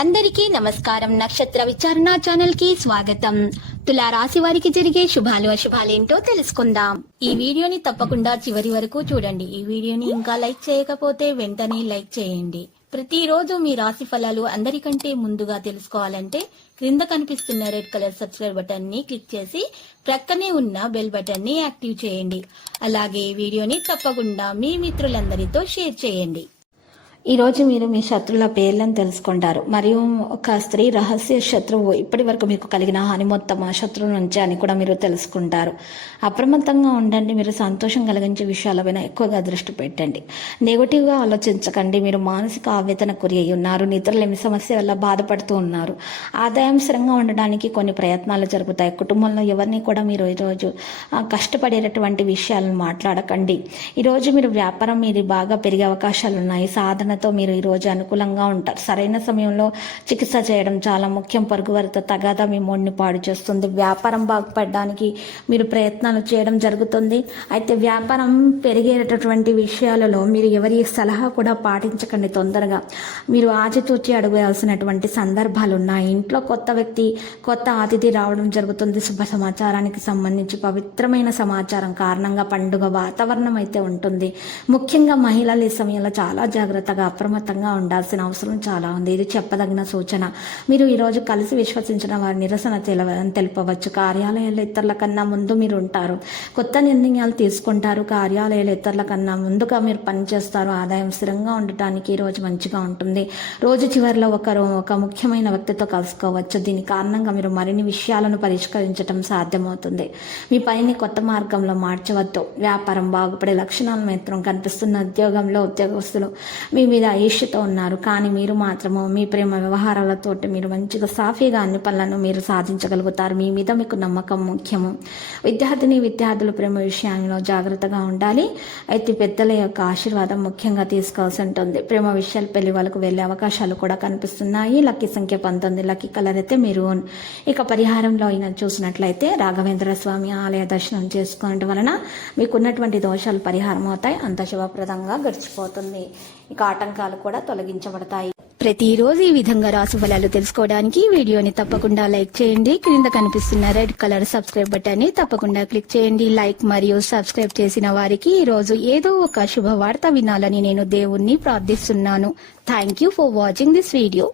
అందరికీ నమస్కారం. నక్షత్ర విచారణ ఛానల్ కి స్వాగతం. తులా రాశి వారికి జరిగే శుభాలు అశుభాలేంటో తెలుసుకుందాం. ఈ వీడియోని తప్పకుండా చివరి వరకు చూడండి. ఈ వీడియోని ఇంకా లైక్ చేయకపోతే వెంటనే లైక్ చేయండి. ప్రతిరోజు మీ రాశి ఫలాలు అందరికంటే ముందుగా తెలుసుకోవాలంటే క్రింద కనిపిస్తున్న రెడ్ కలర్ సబ్స్క్రైబ్ బటన్ ని క్లిక్ చేసి ప్రక్కనే ఉన్న బెల్ బటన్ ని యాక్టివ్ చేయండి. అలాగే ఈ వీడియోని తప్పకుండా మీ మిత్రులందరితో షేర్ చేయండి. ఈరోజు మీరు మీ శత్రువుల పేర్లను తెలుసుకుంటారు. మరియు ఒక స్త్రీ రహస్య శత్రువు ఇప్పటి వరకు మీకు కలిగిన హాని మొత్తం ఆ శత్రువు నుంచి అని కూడా మీరు తెలుసుకుంటారు. అప్రమత్తంగా ఉండండి. మీరు సంతోషం కలిగించే విషయాలపైన ఎక్కువగా దృష్టి పెట్టండి. నెగటివ్గా ఆలోచించకండి. మీరు మానసిక ఆవేదన గురి అయి ఉన్నారు. నిద్రలేమి సమస్య వల్ల బాధపడుతూ ఉన్నారు. ఆదాయం స్థిరంగా ఉండడానికి కొన్ని ప్రయత్నాలు జరుగుతాయి. కుటుంబంలో ఎవరిని కూడా మీరు ఈరోజు కష్టపడేటటువంటి విషయాలను మాట్లాడకండి. ఈరోజు మీరు వ్యాపారం మీది బాగా పెరిగే అవకాశాలు ఉన్నాయి. సాధనతో మీరు ఈరోజు అనుకూలంగా ఉంటారు. సరైన సమయంలో చికిత్స చేయడం చాలా ముఖ్యం. పొరుగు వారితో తగాదా మీ మూడ్ని పాడు చేస్తుంది. వ్యాపారం బాగుపడడానికి మీరు ప్రయత్నాలు చేయడం జరుగుతుంది. అయితే వ్యాపారం పెరిగేటటువంటి విషయాలలో మీరు ఎవరి సలహా కూడా పాటించకండి. తొందరగా మీరు ఆచితూచి అడగాల్సినటువంటి సందర్భాలు ఉన్నాయి. ఇంట్లో కొత్త వ్యక్తి, కొత్త అతిథి రావడం జరుగుతుంది. శుభ సమాచారానికి సంబంధించి పవిత్రమైన సమాచారం కారణంగా పండుగ వాతావరణం అయితే ఉంటుంది. ముఖ్యంగా మహిళలు ఈ సమయంలో చాలా జాగ్రత్తగా అప్రమత్తంగా ఉండాల్సిన అవసరం చాలా ఉంది. ఇది చెప్పదగిన సూచన. మీరు ఈరోజు కలిసి విశ్వసించిన వారి నిరసన తెలుపవచ్చు. కార్యాలయాలు ఇతరుల కన్నా ముందు మీరు ఉంటారు. కొత్త నిర్ణయాలు తీసుకుంటారు. కార్యాలయాలు ఇతరుల కన్నా ముందుగా మీరు పనిచేస్తారు. ఆదాయం స్థిరంగా ఉండటానికి ఈరోజు మంచిగా ఉంటుంది. రోజు చివరిలో ఒక ముఖ్యమైన వ్యక్తితో కలుసుకోవచ్చు. దీని కారణంగా మీరు మరిన్ని విషయాలను పరిష్కరించడం సాధ్యమవుతుంది. మీ పనిని కొత్త మార్గంలో మార్చవద్దు. వ్యాపారం బాగుపడే లక్షణాలు మాత్రం కనిపిస్తున్న ఉద్యోగంలో ఉద్యోగస్తులు మీ మీద ఈర్ష్యతో ఉన్నారు. కానీ మీరు మాత్రము మీ ప్రేమ వ్యవహారాలతోటి మీరు మంచిగా సాఫీగా అన్ని పనులను మీరు సాధించగలుగుతారు. మీ మీద మీకు నమ్మకం ముఖ్యము. విద్యార్థులు ప్రేమ విషయంలో జాగ్రత్తగా ఉండాలి. అయితే పెద్దల యొక్క ఆశీర్వాదం ముఖ్యంగా తీసుకోవాల్సి ఉంటుంది. ప్రేమ విషయాలు పెళ్లి వాళ్ళకు వెళ్ళే అవకాశాలు కూడా కనిపిస్తున్నాయి. లక్కీ సంఖ్య 19. లక్కీ కలర్ అయితే మెరూన్. ఇక పరిహారంలో అయినా చూసినట్లయితే రాఘవేంద్ర స్వామి ఆలయ దర్శనం చేసుకోవడం వలన మీకున్నటువంటి దోషాలు పరిహారం అవుతాయి. అంత శుభప్రదంగా గడిచిపోతుంది. ఇక ఆటంకాలు కూడా తొలగించబడతాయి. ప్రతిరోజు ఈ విధంగా రాశి ఫలాలు తెలుసుకోవడానికి వీడియోని తప్పకుండా లైక్ చేయండి. క్రింద కనిపిస్తున్న రెడ్ కలర్ సబ్స్క్రైబ్ బటన్ ని తప్పకుండా క్లిక్ చేయండి. లైక్ మరియు సబ్స్క్రైబ్ చేసిన వారికి ఈ రోజు ఏదో ఒక శుభవార్త వినాలని నేను దేవుణ్ణి ప్రార్థిస్తున్నాను. Thank you for watching this video.